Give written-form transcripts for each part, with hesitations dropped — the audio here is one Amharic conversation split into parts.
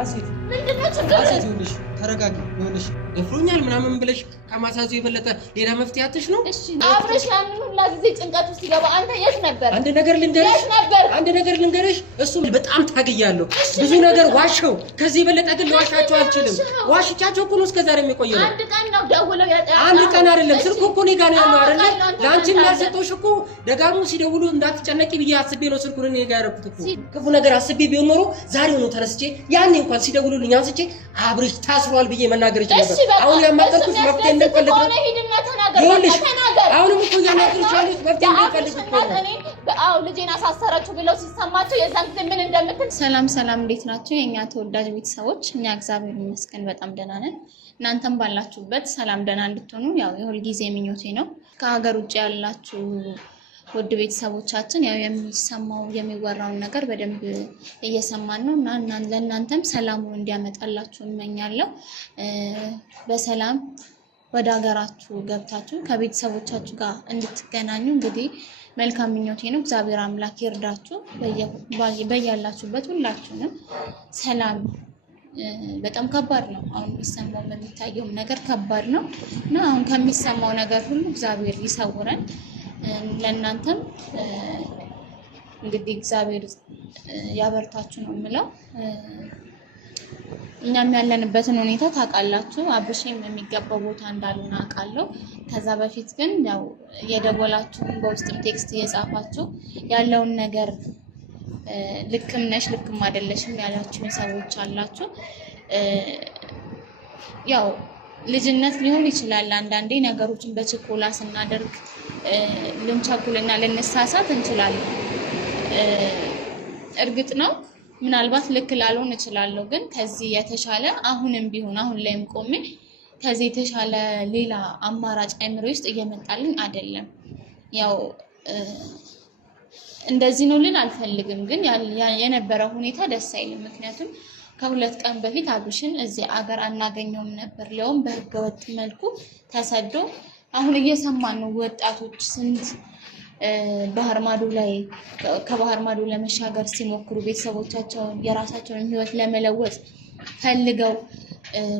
አሲት ምንድነው ችግር? አሲት ይኸውልሽ ተረጋጊ። ይኸውልሽ ደፍሮኛል ምናምን ብለሽ ከማሳዙ የበለጠ ሌላ መፍትሄ አትሽ ነው? እሺ አብረሽ ያንን ሁላ ጊዜ ጭንቀት ውስጥ ሲገባ አንተ የት ነበር? አንድ ነገር ልንገርሽ እሱ በጣም ታግያለሁ። ብዙ ነገር ዋሸው። ከዚህ የበለጠ ግን ልዋሻቸው አልችልም። ዋሽቻቸው እኮ ነው እስከዛሬ የሚቆየው። አንድ ቀን ነው ደውለው ያጣጣ። አንድ ቀን አይደለም ስልኩ እኮ እኔ ጋር ነው ያለው አይደል? ላንቺም ያልሰጠሁሽ እኮ ደጋግሞ ሲደውሉ እንዳትጨነቂ ብዬ አስቤ ነው ስልኩን እኔ ጋር ያደረኩት እኮ። ክፉ ነገር አስቤ ቢሆን ኖሮ ዛሬው ነው ተነስቼ ያኔ እንኳን ሲደውሉልኝ አንስቼ አብርሽ ታስሯል ብዬ መናገር ይችላል። አሁን ያማከርኩት መፍትሄ እንደፈልግ ነው። ይኸውልሽ አሁንም እኮ ያናገርኩሽ ያሉት መፍትሄ እንደፈልግ ነው። አው ልጄን አሳሰራችሁ ብለው ሲሰማቸው የዛን ጊዜ ምን እንደምትል። ሰላም እንዴት ናችሁ የኛ ተወዳጅ ቤተሰቦች? እኛ እግዚአብሔር ይመስገን በጣም ደህና ነን። እናንተም ባላችሁበት ሰላም ደህና እንድትሆኑ ያው የሁል ጊዜ ምኞቴ ነው። ከሀገር ውጭ ያላችሁ ውድ ቤተሰቦቻችን ያው የሚሰማው የሚወራውን ነገር በደንብ እየሰማን ነው እና ለእናንተም ሰላሙ እንዲያመጣላችሁ እመኛለሁ። በሰላም ወደ ሀገራችሁ ገብታችሁ ከቤተሰቦቻችሁ ጋር እንድትገናኙ እንግዲህ መልካም ምኞቴ ነው። እግዚአብሔር አምላክ ይርዳችሁ። በያላችሁበት ሁላችሁንም ሰላም። በጣም ከባድ ነው አሁን የሚሰማው የሚታየው ነገር ከባድ ነው እና አሁን ከሚሰማው ነገር ሁሉ እግዚአብሔር ይሰውረን። ለእናንተም እንግዲህ እግዚአብሔር ያበርታችሁ ነው የምለው። እኛም ያለንበትን ሁኔታ ታውቃላችሁ። አብሽም የሚገባው ቦታ እንዳልሆነ አውቃለሁ። ከዛ በፊት ግን ያው የደወላችሁ በውስጥም ቴክስት እየጻፋችሁ ያለውን ነገር ልክም ነሽ ልክም አይደለሽም ያላችሁ ሰዎች አላችሁ። ያው ልጅነት ሊሆን ይችላል። አንዳንዴ ነገሮችን በችኮላ ስናደርግ ልንቸኩልና ልንሳሳት እንችላለን። እርግጥ ነው ምናልባት ልክ ላልሆን እችላለሁ፣ ግን ከዚህ የተሻለ አሁንም ቢሆን አሁን ላይም ቆሜ ከዚህ የተሻለ ሌላ አማራጭ አይምሮ ውስጥ እየመጣልኝ አይደለም። ያው እንደዚህ ነው ልን አልፈልግም፣ ግን የነበረው ሁኔታ ደስ አይልም። ምክንያቱም ከሁለት ቀን በፊት አብሽን እዚህ አገር አናገኘውም ነበር። ሊያውም በህገወጥ መልኩ ተሰዶ አሁን እየሰማን ነው። ወጣቶች ስንት ባህር ማዶ ላይ ከባህር ማዶ ለመሻገር ሲሞክሩ ቤተሰቦቻቸውን የራሳቸውን ህይወት ለመለወጥ ፈልገው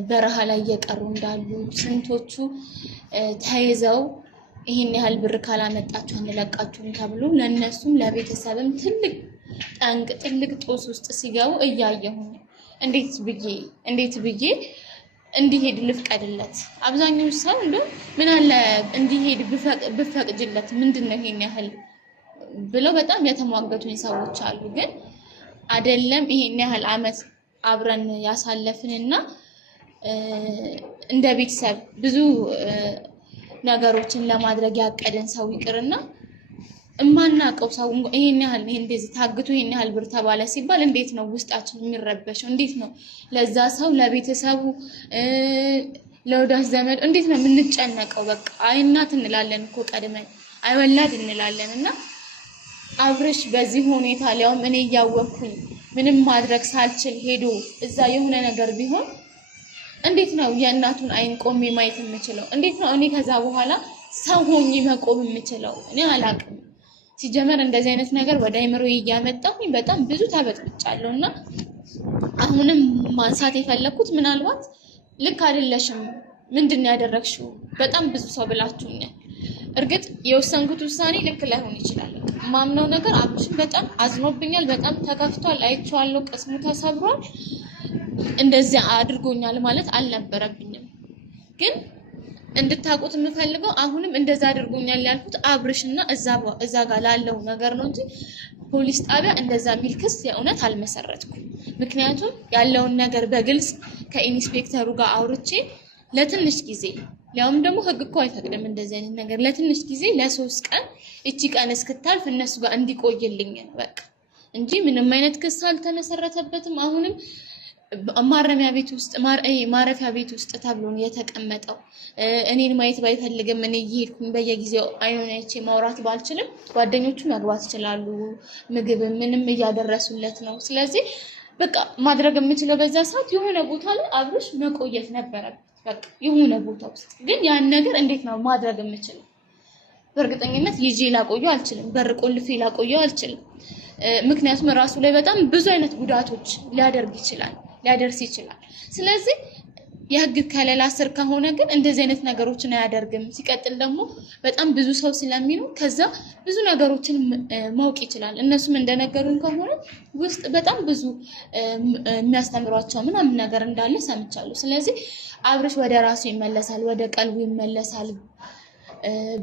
በረሃ ላይ እየቀሩ እንዳሉ፣ ስንቶቹ ተይዘው ይሄን ያህል ብር ካላመጣችሁ አንለቃችሁም ተብሎ ለነሱም ለቤተሰብም ትልቅ ጠንቅ ትልቅ ጦስ ውስጥ ሲገቡ እያየሁ ነው። እንዴት ብዬ እንዲሄድ ልፍቀድለት? አብዛኛው ሰው እንደው ምን አለ እንዲሄድ ብፈቅጅለት ምንድነው ይሄን ያህል ብለው በጣም የተሟገቱኝ ሰዎች አሉ። ግን አይደለም ይሄን ያህል አመት አብረን ያሳለፍንና እንደ ቤተሰብ ብዙ ነገሮችን ለማድረግ ያቀደን ሰው ይቅርና እማናቀው ሰው ይሄን ያህል እንደዚህ ታግቶ ይሄን ያህል ብር ተባለ ሲባል እንዴት ነው ውስጣችን የሚረበሸው? እንዴት ነው ለዛ ሰው ለቤተሰቡ ለወዳጅ ዘመድ እንዴት ነው የምንጨነቀው? በቃ አይናት እንላለን እኮ ቀድመን አይወላድ እንላለን። እና አብርሽ በዚህ ሁኔታ ሊያውም እኔ እያወቅኩኝ ምንም ማድረግ ሳልችል ሄዶ እዛ የሆነ ነገር ቢሆን እንዴት ነው የእናቱን አይን ቆሜ ማየት የምችለው? እንዴት ነው እኔ ከዛ በኋላ ሰው ሆኜ መቆም የምችለው? እኔ አላቅም። ሲጀመር እንደዚህ አይነት ነገር ወደ አይምሮ እያመጣሁኝ በጣም ብዙ ተበጥብጫለሁና አሁንም ማንሳት የፈለኩት ምናልባት ልክ አይደለሽም ምንድነው ያደረግሽው በጣም ብዙ ሰው ብላችሁኛል። እርግጥ የወሰንኩት ውሳኔ ልክ ላይሆን ይችላል። ማምነው ነገር አብሽን በጣም አዝኖብኛል፣ በጣም ተከፍቷል፣ አይቼዋለሁ፣ ቅስሙ ተሰብሯል። እንደዚህ አድርጎኛል ማለት አልነበረብኝም። ግን እንድታውቁት የምፈልገው አሁንም እንደዛ አድርጎኛል ያልኩት አብርሽና እዛ ጋር ላለው ነገር ነው እንጂ ፖሊስ ጣቢያ እንደዛ ሚል ክስ የእውነት አልመሰረትኩም። ምክንያቱም ያለውን ነገር በግልጽ ከኢንስፔክተሩ ጋር አውርቼ ለትንሽ ጊዜ ሊያውም ደግሞ ህግ እኮ አይፈቅድም እንደዚህ አይነት ነገር ለትንሽ ጊዜ ለ3 ቀን እቺ ቀን እስክታልፍ እነሱ ጋር እንዲቆይልኝ ነው በቃ እንጂ ምንም አይነት ክስ አልተመሰረተበትም። አሁንም ማረሚያ ቤት ውስጥ ማረፊያ ቤት ውስጥ ተብሎ ነው የተቀመጠው። እኔን ማየት ባይፈልግም እኔ እየሄድኩኝ በየጊዜው አይኑን አይቼ ማውራት ባልችልም ጓደኞቹ መግባት ይችላሉ፣ ምግብ ምንም እያደረሱለት ነው። ስለዚህ በቃ ማድረግ የምችለው በዛ ሰዓት የሆነ ቦታ ላይ አብርሽ መቆየት ነበረበት። በቃ የሆነ ቦታ ውስጥ ግን ያን ነገር እንዴት ነው ማድረግ የምችለው? በእርግጠኝነት ይዤ ላቆየው አልችልም፣ በር ቆልፌ ላቆየው አልችልም። ምክንያቱም ራሱ ላይ በጣም ብዙ አይነት ጉዳቶች ሊያደርግ ይችላል። ሊያደርስ ይችላል። ስለዚህ የህግ ከለላ ስር ከሆነ ግን እንደዚህ አይነት ነገሮችን አያደርግም። ሲቀጥል ደግሞ በጣም ብዙ ሰው ስለሚኖር ከዛ ብዙ ነገሮችን ማወቅ ይችላል። እነሱም እንደነገሩን ከሆነ ውስጥ በጣም ብዙ የሚያስተምሯቸው ምናምን ነገር እንዳለ ሰምቻለሁ። ስለዚህ አብርሽ ወደ ራሱ ይመለሳል፣ ወደ ቀልቡ ይመለሳል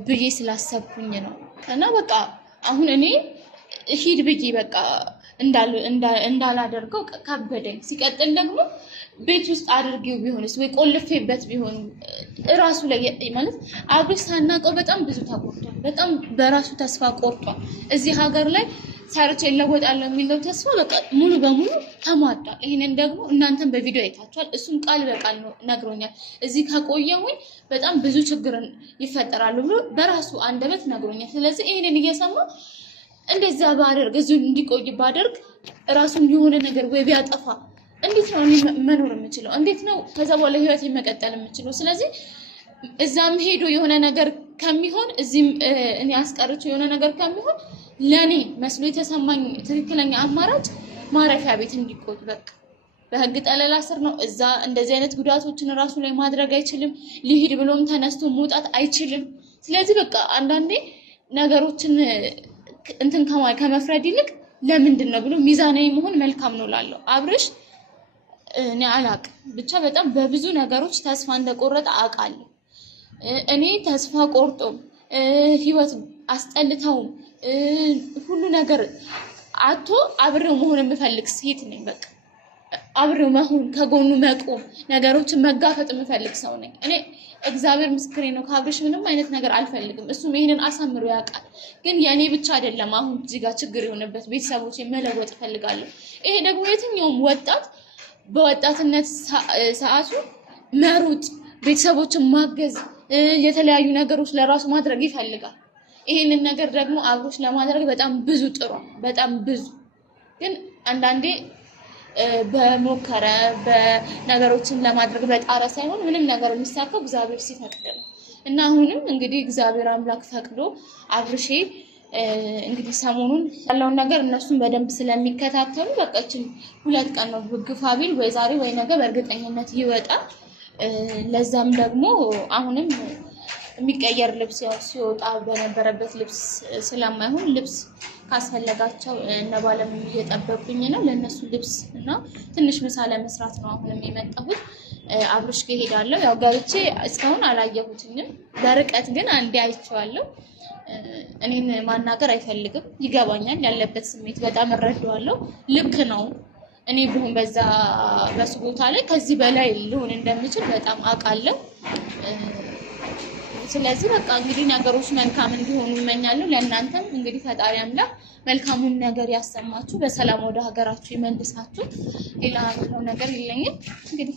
ብዬ ስላሰብኩኝ ነው። እና በቃ አሁን እኔ ሂድ ብዬ በቃ እንዳላደርገው ከበደኝ። ሲቀጥል ደግሞ ቤት ውስጥ አድርጌው ቢሆንስ ወይ ቆልፌበት ቢሆን እራሱ ላይ ማለት አብርሽ ሳናውቀው በጣም ብዙ ተጎድቷል። በጣም በራሱ ተስፋ ቆርጧል። እዚህ ሀገር ላይ ሰርቼ እለወጣለሁ የሚለው ተስፋ በቃ ሙሉ በሙሉ ተሟጧል። ይሄንን ደግሞ እናንተም በቪዲዮ አይታችኋል። እሱም ቃል በቃል ነው ነግሮኛል። እዚህ ከቆየሁኝ በጣም ብዙ ችግር ይፈጠራሉ ብሎ በራሱ አንደበት ነግሮኛል። ስለዚህ ይሄንን እየሰማ እንደዛ ባደርግ እዚሁ እንዲቆይ ባደርግ ራሱን የሆነ ነገር ወይ ቢያጠፋ እንዴት ነው እኔ መኖር የምችለው? እንዴት ነው ከዛ በኋላ ህይወት መቀጠል የምችለው? ስለዚህ እዛም ሄዶ የሆነ ነገር ከሚሆን እዚህም እኔ አስቀርቼ የሆነ ነገር ከሚሆን ለኔ መስሎ የተሰማኝ ትክክለኛ አማራጭ ማረፊያ ቤት እንዲቆይ በቃ በህግ ጠለላ ስር ነው። እዛ እንደዚህ አይነት ጉዳቶችን ራሱ ላይ ማድረግ አይችልም። ሊሄድ ብሎም ተነስቶ መውጣት አይችልም። ስለዚህ በቃ አንዳንዴ ነገሮችን እንትን ከመፍረድ ይልቅ ለምንድን ነው ብሎ ሚዛናዊ መሆን መልካም ነው ላለው አብርሽ እኔ አላቅም ብቻ በጣም በብዙ ነገሮች ተስፋ እንደቆረጠ አውቃለሁ። እኔ ተስፋ ቆርጦም ህይወት አስጠልተው ሁሉ ነገር አቶ አብሬው መሆን የምፈልግ ሴት ነኝ። በቃ አብሬው መሆን ከጎኑ መቆም ነገሮችን መጋፈጥ የምፈልግ ሰው ነኝ እኔ። እግዚአብሔር ምስክሬ ነው። ከአብርሽ ምንም አይነት ነገር አልፈልግም። እሱም ይሄንን አሳምሮ ያውቃል። ግን የኔ ብቻ አይደለም አሁን እዚህ ጋር ችግር የሆነበት ቤተሰቦች መለወጥ እፈልጋለሁ። ይሄ ደግሞ የትኛውም ወጣት በወጣትነት ሰዓቱ መሮጥ፣ ቤተሰቦችን ማገዝ፣ የተለያዩ ነገሮች ለራሱ ማድረግ ይፈልጋል። ይሄንን ነገር ደግሞ አብርሽ ለማድረግ በጣም ብዙ ጥሯል። በጣም ብዙ ግን አንዳንዴ በሞከረ በነገሮችን ለማድረግ በጣረ ሳይሆን ምንም ነገር የሚሳካው እግዚአብሔር ሲፈቅድ ነው። እና አሁንም እንግዲህ እግዚአብሔር አምላክ ፈቅዶ አብርሽ እንግዲህ ሰሞኑን ያለውን ነገር እነሱን በደንብ ስለሚከታተሉ በቃችን 2 ቀን ነው ግፋ ቢል ወይ ዛሬ ወይ ነገ በእርግጠኝነት ይወጣል። ለዛም ደግሞ አሁንም የሚቀየር ልብስ ያው ሲወጣ በነበረበት ልብስ ስለማይሆን ልብስ ካስፈለጋቸው እነ ባለም እየጠበቁኝ ነው ለነሱ ልብስ እና ትንሽ ምሳ ለመስራት ነው አሁንም የመጣሁት። አብርሽ ጋር ሄዳለሁ። ያው ገብቼ እስካሁን አላየሁትኝም፣ በርቀት ግን አንዴ አይቼዋለሁ። እኔን ማናገር አይፈልግም። ይገባኛል ያለበት ስሜት በጣም እረዳዋለሁ። ልክ ነው። እኔ ብሆን በሱ ቦታ ላይ ከዚህ በላይ ሊሆን እንደምችል በጣም አውቃለሁ። ስለዚህ በቃ እንግዲህ ነገሮች መልካም እንዲሆኑ እመኛለሁ። ለእናንተም እንግዲህ ፈጣሪ አምላክ መልካሙን ነገር ያሰማችሁ፣ በሰላም ወደ ሀገራችሁ ይመልሳችሁ። ሌላ ነገር የለኝም እንግዲህ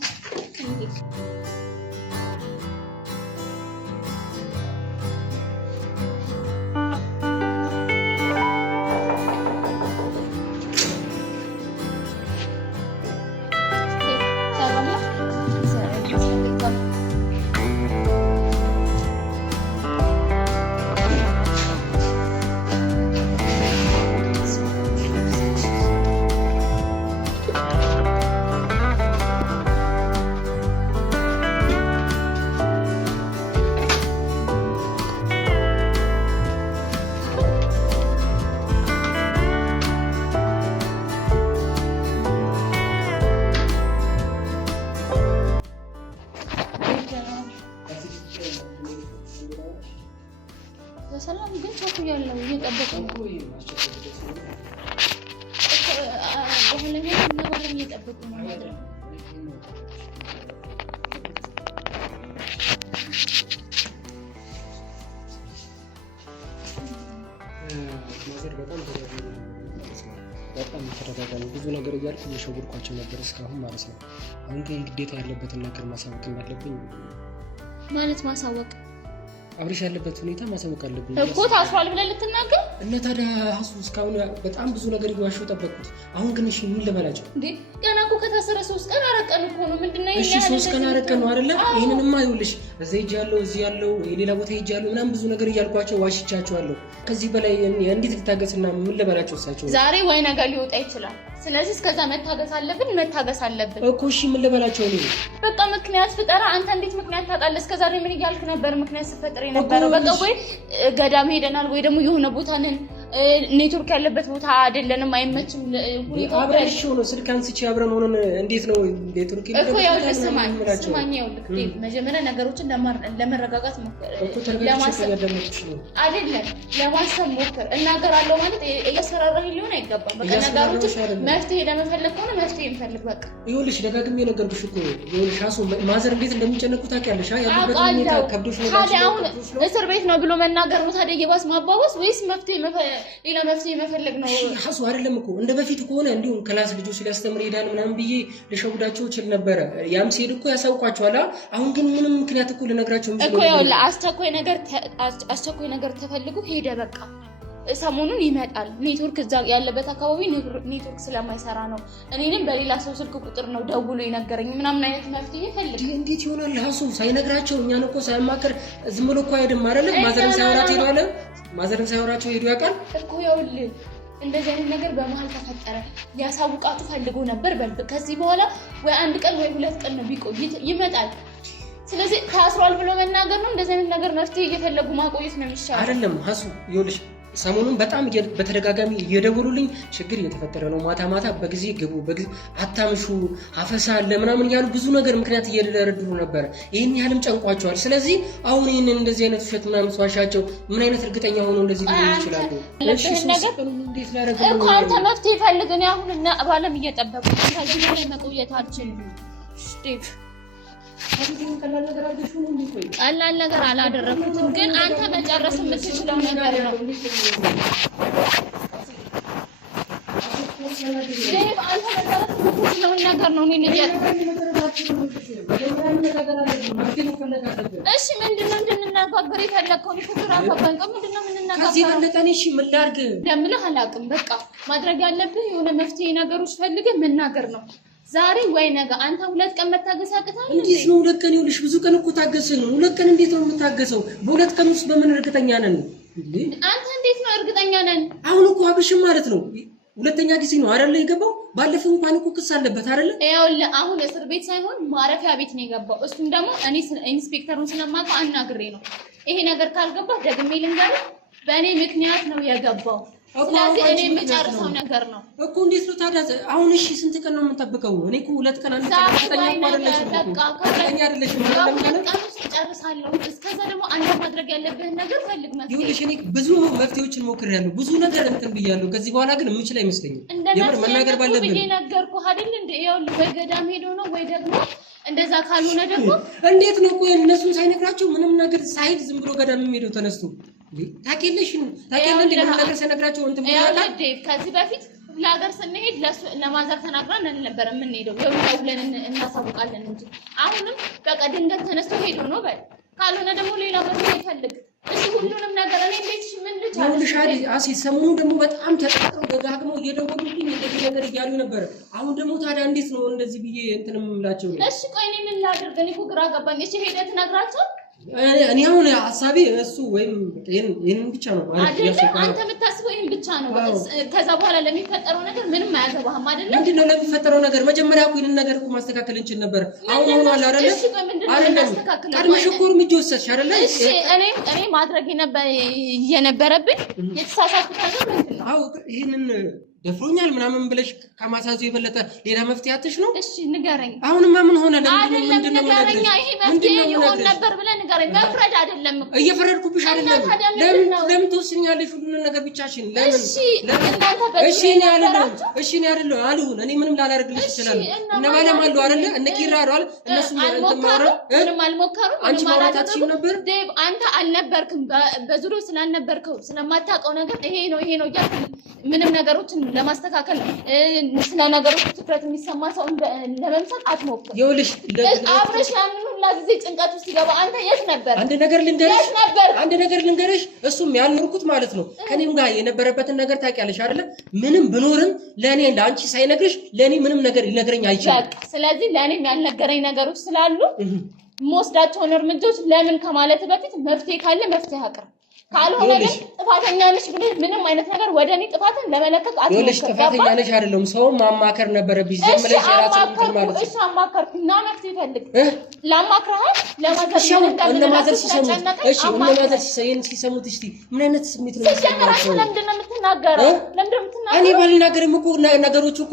በሰላም ግን ቻኩ ያለው እየጠበቀኝ ነው። በኋላ ላይ ነበር እየጠበቀኝ ነው ማለት ነው። በጣም ተደጋጋሚ ብዙ ነገር እያልኩ እየሸወድኳቸው ነበር እስካሁን ማለት ነው። አሁን ግን ግዴታ ያለበትን ነገር ማሳወቅ እንዳለብኝ ማለት ማሳወቅ አብርሽ ያለበት ሁኔታ ማሳወቅ አለብኝ እኮ ታስሯል ብለህ ልትናገር እና ታዲያ ሀሱ እስካሁን በጣም ብዙ ነገር ይዋሽው ጠበቅኩት። አሁን ግን እሺ ምን ልበላቸው እንዴ? ገና እኮ ከታሰረ 3 ቀን 4 ቀን እኮ ነው። ምንድነው እሺ 3 ቀን 4 ቀን ነው አይደለ? ይሄንንማ ይኸውልሽ እዚህ ሂጅ ያለው እዚህ ያለው የሌላ ቦታ ሂጅ ያለው ምናምን ብዙ ነገር እያልኳቸው ዋሽቻቸዋለሁ። ከዚህ በላይ እንዴት ልታገስና ምን ልበላቸው? እሳቸው ዛሬ ወይ ነገ ሊወጣ ይችላል። ስለዚህ እስከዛ መታገስ አለብን እኮ እሺ ምን ልበላቸው ነው በቃ ምክንያት ፍጠራ አንተ እንዴት ምክንያት ታውቃለህ እስከዛሬ ምን ይያልክ ነበር ምክንያት ሲፈጠር የነበረው በቃ ወይ ገዳም ሄደናል ወይ ደግሞ የሆነ ቦታ ነን ኔትወርክ ያለበት ቦታ አይደለንም አይመችም ሁኔታው አብረሽ ነው ስልክ አንስቼ አብረን ሆነን እንዴት ነው ኔትወርክ እኮ ያው ስማኝ ይኸውልህ መጀመሪያ ነገሮችን ለመረጋጋት ሞክር ለማሰብ አይደለም ለማሰብ ሞክር እናገራለሁ ማለት እያሰራራህ ሊሆን አይገባም በቃ ነገሮችን መፍትሄ ለመፈለግ ከሆነ መፍትሄ እንፈልግ በቃ ይኸውልሽ ደጋግሜ ነገርኩሽ እኮ ይኸውልሽ አሱ ማዘር እንዴት እንደሚጨነቁ ታውቂያለሽ ያለበት ሁኔታ ከብዶሽ ነው ታዲያ አሁን እስር ቤት ነው ብሎ መናገር ነው ታዲያ የባስ ማባባስ ወይስ መፍትሄ ሌላ መፍትሄ መፈለግ ነው ሐሱ አይደለም እኮ እንደበፊት ከሆነ እንዲሁ ክላስ ልጆች ሊያስተምር ይሄዳል ምናምን ብዬ ለሸውዳቸው ይችል ነበር ያም ሲሄድ እኮ ያሳውቋቸዋል አሁን ግን ምንም ምክንያት እኮ ለነግራቸው እኮ ያው አስቸኳይ ነገር ተፈልጉ ሄደ በቃ ሰሞኑን ይመጣል ኔትወርክ እዛ ያለበት አካባቢ ኔትወርክ ስለማይሰራ ነው እኔንም በሌላ ሰው ስልክ ቁጥር ነው ደውሎ የነገረኝ ምናምን አይነት መፍትሄ ፈልግ እንዴት ይሆናል ሐሱ ሳይነግራቸው እኛን እኮ ሳይማከር ዝም ብሎ እኮ አይደለም አይደለም ማዘርን ሳይወራቸው ሄዱ ያውቃል እኮ ይኸውልህ እንደዚህ አይነት ነገር በመሀል ተፈጠረ ያሳውቃችሁ ፈልጎ ነበር በልብ ከዚህ በኋላ ወይ አንድ ቀን ወይ ሁለት ቀን ነው ቢቆይ ይመጣል ስለዚህ ታስሯል ብሎ መናገር ነው እንደዚህ አይነት ነገር መፍትሄ እየፈለጉ ማቆየት ነው የሚሻለው አይደለም ሐሱ ይኸውልሽ ሰሞኑን በጣም በተደጋጋሚ እየደወሉልኝ ችግር እየተፈጠረ ነው ማታ በጊዜ ግቡ በጊዜ አታምሹ አፈሳ አለ ምናምን ያሉ ብዙ ነገር ምክንያት እየደረደሩ ነበር ይሄን ያህልም ጨንቋቸዋል ስለዚህ አሁን ይሄንን እንደዚህ አይነት ውሸት ምናምን ተዋሻቸው ምን አይነት እርግጠኛ ሆኖ እንደዚህ ሊሆን ይችላል እሺ እንዴት ላደርግ እኮ አንተ መፍትሄ ፈልግ ነው አሁን እና ባለም እየጠበቁ ከዚህ ላይ መቆየት አልችልም ስቴፍ ቀላል ነገር አላደረኩትም ግን አንተ መጨረስ የምትችለው ነገር ነው አንተ መጨረስ የምትችለው ነገር ነው እሺ ምንድነው እንድንነጋገር የፈለግከው ችግር አልገባኝ ምንድነው የምንነጋገረው ከዚህ በለጠ እሺ ምን ላድርግ ለምልህ አላውቅም በቃ ማድረግ ያለብህ የሆነ መፍትሄ ነገሮች ፈልገህ መናገር ነው ዛሬ ወይ ነገ አንተ ሁለት ቀን መታገስ አቅታለህ እንዴት ነው ሁለት ቀን ይኸውልሽ ብዙ ቀን እኮ ታገስን ሁለት ቀን እንዴት ነው የምታገሰው በሁለት ቀን ውስጥ በምን እርግጠኛ ነን አንተ እንዴት ነው እርግጠኛ ነን አሁን እኮ አብሽም ማለት ነው ሁለተኛ ጊዜ ነው አይደል የገባው ባለፈው እንኳን እኮ ክስ አለበት አይደል ይኸውልህ አሁን እስር ቤት ሳይሆን ማረፊያ ቤት ነው የገባው እሱም ደግሞ እኔ ኢንስፔክተሩን ስለማውቀው አናግሬ ነው ይሄ ነገር ካልገባ ደግሜ ልንገርህ በእኔ ምክንያት ነው የገባው ስለዚህ እኔ የምጨርሰው ነገር ነው እኮ እንዴት ነው ታዲያ አሁን እሺ ስንት ቀን ነው የምንጠብቀው እኔ እኮ ሁለት ቀን አንድ ቀን ተጠኛ አይደለሽም በቃ ከኛ አይደለሽም ማለት ነው ጨርሳለሁ እስከዛ ደግሞ አንተ ማድረግ ያለብህን ነገር ፈልግ መፍትሄ ይኸውልሽ እኔ ብዙ መፍትሄዎችን ሞክሬያለሁ ብዙ ነገር እንትን ብያለሁ ከዚህ በኋላ ግን የምችል አይመስለኝም የምር መናገር ባለብኝ ብዬ ነገርኩህ አይደል እንዴ ይኸውልህ ወይ ገዳም ሄዶ ነው ወይ ደግሞ እንደዛ ካልሆነ ደግሞ እንዴት ነው ቆይ እነሱን ሳይነግራቸው ምንም ነገር ሳይድ ዝም ብሎ ገዳም የሚሄደው ተነስቶ ታውቂያለሽ እንዴ ምን ነገር ሳይነግራቸው እንትን ብያለሁ ከዚህ በፊት ለሀገር ስንሄድ ለማዘር ተናግረን ነበር የምንሄደው የውላው ብለን እናሳውቃለን እንጂ አሁንም በቃ ድንገት ተነስቶ ሄዶ ነው በል ካልሆነ ደግሞ ሌላ መፍትሄ ይፈልግ እሺ ሁሉንም ነገር እኔ እንዴት ምን ልቻል አሲ ሰሞኑ ደግሞ በጣም ተጣጣው ደጋግመው እየደወሉልኝ እንደዚህ ነገር እያሉ ነበር አሁን ደግሞ ታዲያ እንዴት ነው እንደዚህ ብዬ እንትንም ምላቸው እሺ ቆይ እኔ ምን ላድርግ እኔ እኮ ግራ ገባኝ እሺ ሄደህ ትነግራቸው እኔ አሁን ሐሳቤ እሱ ወይም ይሄን ብቻ ነው አይደል አንተ የምታስበው ይሄን ብቻ ነው ከዛ በኋላ ለሚፈጠረው ነገር ምንም አያገባህም አይደል ምንድነው ለሚፈጠረው ነገር መጀመሪያ እኮ ይሄን ነገር እኮ ማስተካከል እንችል ነበር አሁን አለ አይደል እሺ ምንድነው እናስተካክለው ቀድመሽ እኮ እርምጃ ወሰድሽ አይደል እሺ እኔ ማድረግ የነበረብኝ የተሳሳትኩት ነገር ምንድነው አው ይሄንን ደፍሮኛል ምናምን ብለሽ ከማሳዙ የበለጠ ሌላ መፍትሄ አትሽ ነው እሺ ንገረኝ አሁንማ ምን ሆነ ምንድነው ንገረኝ ይሄ መፍትሄ ይሆን ነበር ብለህ ንገረኝ መፍረድ አይደለም እኮ እየፈረድኩብሽ አይደለም ለምን ትወስኛለሽ ሁሉን ነገር ብቻሽን ለምን እሺ እኔ አይደለም አልሁን እኔ ምንም ላላደርግልሽ ይችላል እና ማለም አሉ አይደለ እነ ኪራ አይደል እነሱ ምንም አልሞከሩም አንቺ ማውራት አትችይም ነበር ዴቭ አንተ አልነበርክም በዙሪያው ስላልነበርከው ስለማታውቀው ነገር ይሄ ነው እያልኩ ምንም ነገሮችን ለማስተካከል ስለ ነገሮች ትኩረት የሚሰማ ሰው ለመምሰል አትሞክር ይኸውልሽ አብረሽ ያንን ሁላ ጊዜ ጭንቀት ውስጥ ሲገባ አንተ የት ነበር አንድ ነገር ልንገርሽ እሱም ያልኖርኩት ማለት ነው ከኔም ጋር የነበረበትን ነገር ታውቂያለሽ አይደለ ምንም ብኖርም ለኔ ለአንቺ ሳይነግርሽ ለኔ ምንም ነገር ሊነግረኝ አይችልም ስለዚህ ለኔም ያልነገረኝ ነገሮች ስላሉ ሞስዳቸውን እርምጃዎች ለምን ከማለት በፊት መፍትሄ ካለ መፍትሄ አቅርብ ካልሆነ ግን ጥፋተኛ ነሽ ብለህ ምንም አይነት ነገር ወደኔ ጥፋትን ለመለከት አትሞክር። ይኸውልሽ ጥፋተኛ ነሽ አይደለም ሰው ማማከር ነበረብሽ። ዝም ብለሽ የራስሽን እንትን ማለት ነው። እሺ አማከርኩና መፍትሄ ፈልግ ለማክራህ ለማዘር ለማዘር ሲሰሙት እሺ ለማዘር ሲሰሙት እስቲ ምን አይነት ስሜት ነው የሚሰማው? ለምንድን ነው የምትናገረው? ለምንድን ነው የምትናገረው? እኔ ባልናገርም እኮ ነገሮች እኮ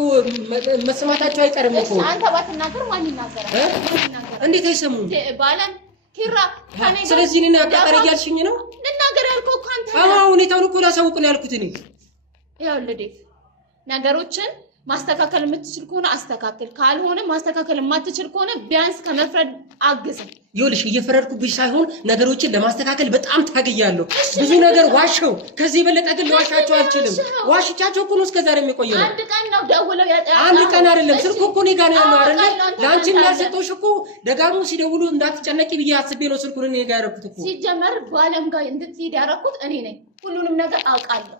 መስማታቸው አይቀርም እኮ። አንተ ባትናገር ማን ይናገራል? እንዴት አይሰሙም? ባለም ኪራ ከኔ ጋር ስለዚህ እኔን አቃጠር እያልሽኝ ነው? ልናገር ያልከው እኮ አንተ አዎ ሁኔታውን እኮ ላሳውቅ ነው ያልኩት እኔ። ይኸውልህ ዴቭ ነገሮችን ማስተካከል የምትችል ከሆነ አስተካክል፣ ካልሆነ ማስተካከል የማትችል ከሆነ ቢያንስ ከመፍረድ አግዝ። ይኸውልሽ እየፈረድኩብሽ ሳይሆን ነገሮችን ለማስተካከል በጣም ታግያለሁ። ብዙ ነገር ዋሸው። ከዚህ የበለጠ ግን ልዋሻቸው አልችልም። ዋሽቻቸው እኮ ነው እስከዛሬ የሚቆየው። አንድ ቀን ነው ደውለው አንድ ቀን አይደለም። ስልኩ እኮ እኔ ጋር ነው ያለው አይደል? ለአንቺ የሚያሰጠውሽ እኮ ደጋግሞ ሲደውሉ እንዳትጨነቂ ብዬ አስቤ ነው ስልኩን እኔ ጋር ያደረኩት እኮ። ሲጀመር በአለም ጋር እንድትሄድ ያደረኩት እኔ ነኝ። ሁሉንም ነገር አውቃለሁ።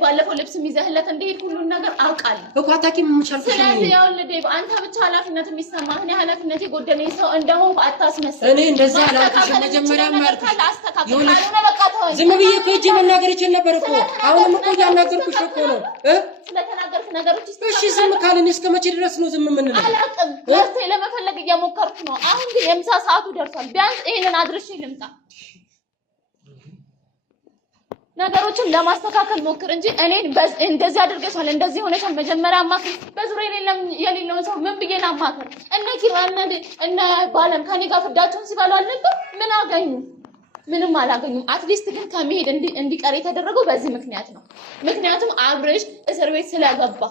ባለፈው ልብስ ይዘህለት እንደሄድ ሁሉን ነገር አውቃለሁ እኮ አታውቂም የምቻልኩሽ። ስለዚህ ይኸውልህ ዴቭ አንተ ብቻ ኃላፊነት የሚሰማህ እኔ ኃላፊነት የጎደለኝ ሰው እንደሆንኩ አታስመስል። እኔ እንደዛ አላልኩሽም። መጀመሪያ ማልኩሽ ዝም ብዬ እኮ ሂጅ መናገር ይችል ነበር እኮ። አሁንም እኮ እያናገርኩሽ እኮ ነው ስለተናገርክ ነገሮች እሺ ዝም ካልን እስከ መቼ ድረስ ነው ዝም የምንለው? አላውቅም። መፍትሄ ለመፈለግ እየሞከርኩ ነው። አሁን ግን የምሳ ሰዓቱ ደርሷል። ቢያንስ ይሄንን አድርሼ ልምጣ። ነገሮችን ለማስተካከል ሞክር እንጂ እኔ እንደዚህ አድርገሻል እንደዚህ ሆነሻል መጀመሪያ አማክር። በዙሪያ የሌለውን ሰው ምን ብዬ ላማክር? እነ ኪራ እነ ባለም ከኔ ጋር ፍዳቸውን ሲባሉ አልነበር? ምን አገኙ? ምንም አላገኙም። አትሊስት ግን ከመሄድ እንዲቀር የተደረገው በዚህ ምክንያት ነው። ምክንያቱም አብርሽ እስር ቤት ስለገባ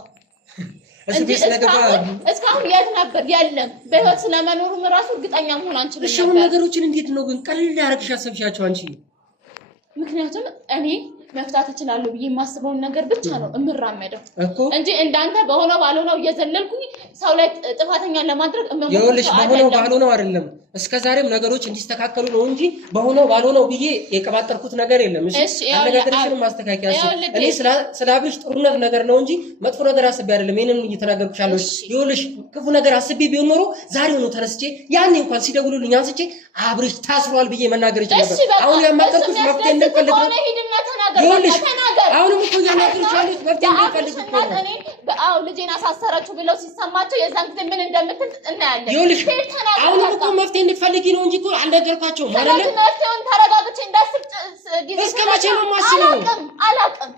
እስካሁን የት ነበር? የለም። በህይወት ስለመኖሩም እራሱ እርግጠኛ መሆን አንችልም ነበር። እሺ አሁን ነገሮችን እንዴት ነው ግን ቀለል ያደርግሽ አሰብሻቸው አንቺ? ምክንያቱም እኔ መፍታት እችላለሁ ብዬ የማስበውን ነገር ብቻ ነው እምራመደው እንጂ እንዳንተ በሆነው ባልሆነው እየዘለልኩኝ ሰው ላይ ጥፋተኛ ለማድረግ ይኸውልሽ በሆነው ባልሆነው አይደለም እስከዛሬም ነገሮች እንዲስተካከሉ ነው እንጂ በሆነው ባልሆነው ብዬ የቀባጠርኩት ነገር የለም። እሺ አነጋገርሽን ማስተካከያ እኔ ስለ አብርሽ ጥሩነት ነገር ነው እንጂ መጥፎ ነገር አስቤ አይደለም ይሄንን እየተናገርኩሻለሁ። ይኸውልሽ ክፉ ነገር አስቤ ቢሆን ኖሮ ዛሬው ነው ተነስቼ ያኔ እንኳን ሲደውሉልኝ አንስቼ አብርሽ ታስሯል ብዬ መናገር ይችላል ነበር። አሁን ያማከርኩሽ መፍትሄ እንደፈልግ ነው። ይኸውልሽ አሁንም እኮ እያናገርኩሽ ያለሁት መፍትሄ እንደፈልግ እኮ ነው። እኔ በአው ልጄን አሳሰራችሁ ብለው ሲሰማቸው የዛን ጊዜ ምን እንደምትል እናያለን። ይኸውልሽ አሁንም እኮ መፍትሄ እንድትፈልጊ ነው እንጂ እኮ አልነገርኳቸውም አይደል? መፍትሄውን ተረጋግቼ እንዳስብ ጊዜ እስከ መቼ ነው የማስበው? አላውቅም።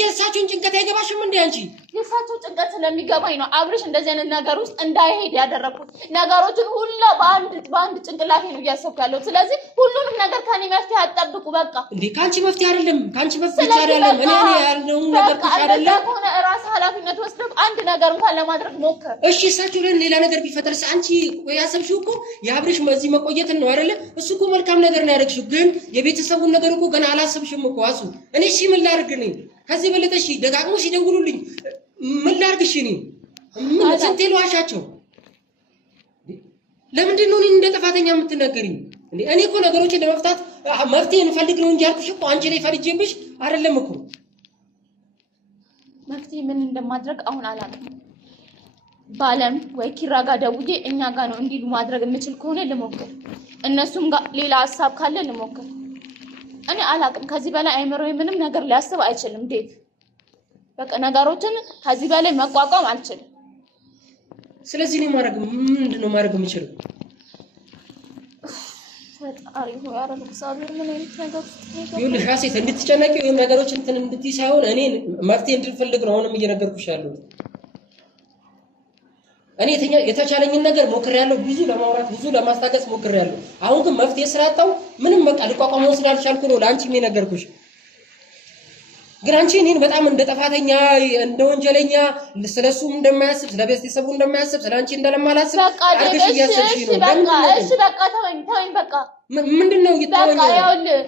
የእሳቸውን ጭንቀት አይገባሽም እንዴ አንቺ? የእሳቸው ጭንቀት ስለሚገባኝ ነው አብርሽ እንደዚህ አይነት ነገር ውስጥ እንዳይሄድ ያደረኩት። ነገሮችን ሁሉ በአንድ ጭንቅላቴ ነው እያሰብኩ ያለው። ስለዚህ ሁሉንም ነገር ከኔ መፍትሄ አትጠብቁ። በቃ እንዴ ካንቺ መፍትሄ አይደለም ካንቺ መፍትሄ አይደለም። እኔ ያልነውን ነገር ብቻ አይደለም ከሆነ ራስ ኃላፊነት ወስደህ አንድ ነገር እንኳን ለማድረግ ሞክር። እሺ እሳቸው ሌላ ነገር ቢፈጠርስ? አንቺ ያሰብሽው እኮ የአብርሽ እዚህ መቆየትን ነው አይደለ? እሱ እኮ መልካም ነገር ነው ያደረግሽው፣ ግን የቤተሰቡን ነገር እኮ ገና አላሰብሽም እኮ አሱ። እኔ እሺ ምን ላድርግ እኔ ከዚህ በለጠ እሺ ደጋግሞ ሲደውሉልኝ ምን ላድርግ? እሺ እኔ ምን ስንቴ ልዋሻቸው? ለምንድን ነው እኔን እንደ ጥፋተኛ የምትናገሪኝ? እኔ እኮ ነገሮችን ለመፍታት መፍትሄ እንፈልግ ነው እንጂ ያልኩሽ እኮ አንቺ ላይ ፈርጄብሽ አይደለም እኮ። መፍትሄ ምን እንደማድረግ አሁን አላውቅም። ባለም ወይ ኪራ ጋር ደውዬ እኛ ጋር ነው እንዲሉ ማድረግ የምችል ከሆነ ልሞክር፣ እነሱም ጋር ሌላ ሀሳብ ካለ ልሞክር። እኔ አላውቅም። ከዚህ በላይ አይምሮዬ ምንም ነገር ሊያስብ አይችልም ዴቭ። በቃ ነገሮችን ከዚህ በላይ መቋቋም አልችልም። ስለዚህ እኔ ምንድነው ማድረግ የምችለው? ፈጣሪ ሆይ አረ እግዚአብሔር ምን አይነት ነገር ይኸውልሽ ሀሴት እንድትጨነቂ ወይም ነገሮችን እንትን እንድትይ ሳይሆን እኔ መፍትሄ እንድንፈልግ ነው አሁንም እየነገርኩሽ ያለሁት። እኔ የተቻለኝን ነገር ሞክሬያለሁ፣ ብዙ ለማውራት ብዙ ለማስታገስ ሞክሬያለሁ። አሁን ግን መፍትሄ ስላጣው ምንም በቃ ልቋቋመው ስላልቻልኩ ነው ለአንቺም የነገርኩሽ። ግን አንቺ እኔን በጣም እንደ ጥፋተኛ እንደ ወንጀለኛ ስለሱም እንደማያስብ ስለቤተሰቡ እንደማያስብ ስለአንቺ እንደማላስብ አድርገሽ እያሰብሽ ነው። እሺ በቃ ተወኝ በቃ ምንድነው ይተወኝ? በቃ ይኸውልህ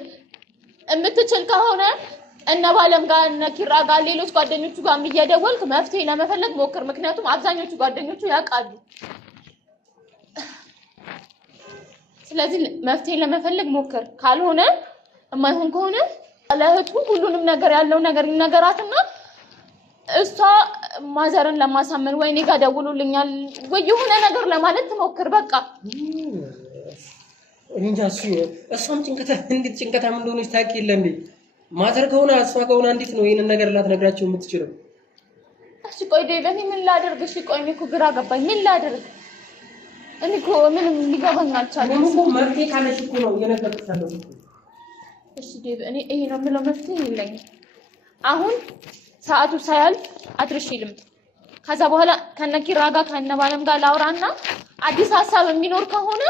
የምትችል ከሆነ እነ ባለም ጋር እነ ኪራ ጋር ሌሎች ጓደኞቹ ጋር እየደወልክ መፍትሄ ለመፈለግ ሞክር። ምክንያቱም አብዛኞቹ ጓደኞቹ ያውቃሉ። ስለዚህ መፍትሄ ለመፈለግ ሞክር። ካልሆነ የማይሆን ከሆነ ለእህቱ ሁሉንም ነገር ያለው ነገር ይነገራትና እሷ ማዘርን ለማሳመን ወይ እኔ ጋር ደውሉልኛል ወይ የሆነ ነገር ለማለት ትሞክር። በቃ እንጃ እሷም ጭንቀታም እንደሆነች ታውቂ የለ እንዴ? ማተር ከሆነ አስፋ ከሆነ እንዴት ነው ይሄንን ነገር ላትነግራቸው የምትችለው? እሺ ቆይ ዴቭ ምን ላደርግ? እሺ ቆይ እኔ እኮ ግራ ገባኝ። ምን ላደርግ? እኔ እኮ ምንም ሊገባኝ አልቻለም። ምን እኮ መፍትሄ ካለሽ እኮ ነው እየነገርኩሽ ያለው። እሺ ዴቭ እኔ ይሄ ነው የምለው መፍትሄ የለኝም። አሁን ሰዓቱ ሳያልፍ አድርሽልም። ከዛ በኋላ ከነኪራ ጋር ከነባለም ጋር ላውራና አዲስ ሐሳብ የሚኖር ከሆነ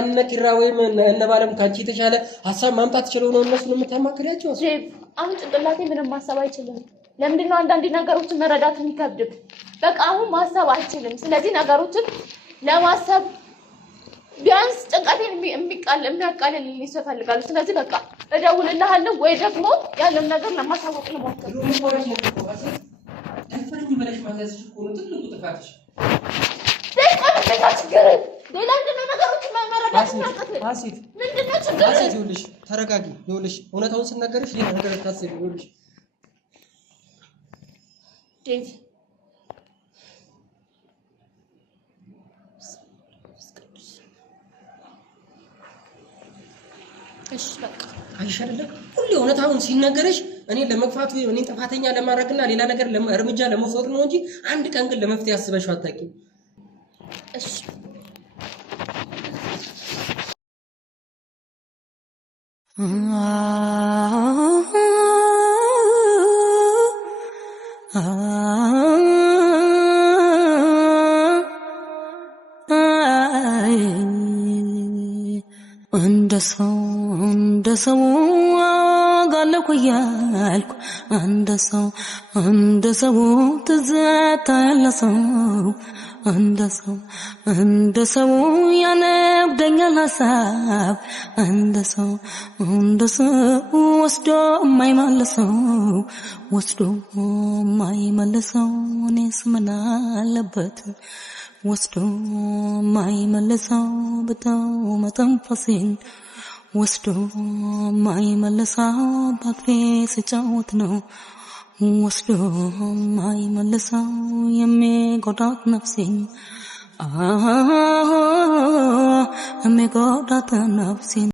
እነኪራ ወይም እነባለም ካንቺ የተሻለ ሐሳብ ማምጣት ይችላል ነው እነሱን የምታማክሪያቸው? ዴቭ አሁን ጭንቅላቴ ምንም ማሰብ አይችልም። ለምንድን ነው አንዳንድ ነገሮችን መረዳት የሚከብድ? በቃ አሁን ማሰብ አይችልም። ስለዚህ ነገሮችን ለማሰብ ቢያንስ ጭንቀቴን የሚያቃልልልኝ ሰው እፈልጋለሁ። ስለዚህ በቃ እደውልልሃለሁ ወይ ደግሞ ያለው ነገር ለማሳወቅ ልሞክር። በለሽ ማዘዝሽ እኮ ነው ትልቁ ጥፋትሽ። ሌላ ምንድነው ነገሮችን መረዳት የሚያቅተኝ? ምንድነው ችግር? ይኸውልሽ ተረጋጊ። ይኸውልሽ እውነታውን ስናገርሽ ሌላ ነገር ታስቢ። ይኸውልሽ ዴቭ እሺ በቃ አይሽ አይደለም ሁሌ እውነታውን ሲነገርሽ እኔ ለመግፋት ወይ እኔ ጥፋተኛ ለማድረግና ሌላ ነገር እርምጃ ለመውሰድ ነው እንጂ አንድ ቀን ግን ለመፍትሄ አስበሽው አታውቂም። እሺ እንደ ሰው አጋለኩ እያልኩ እንደ ሰው ትዝታ ያለ ሰው እንደ ሰው ያነብደኛል ሀሳብ እንደ ሰው ወስዶ የማይመልሰው እኔስ ምን አለበት ወስዶ የማይመልሰው ብተው መተንፈሴን ወስዶ የማይመልሰው በአፌ ስጫወት ነው ወስዶ የማይመልሰው የሚጎዳት ነፍሴን የሚጎዳት ነፍሴን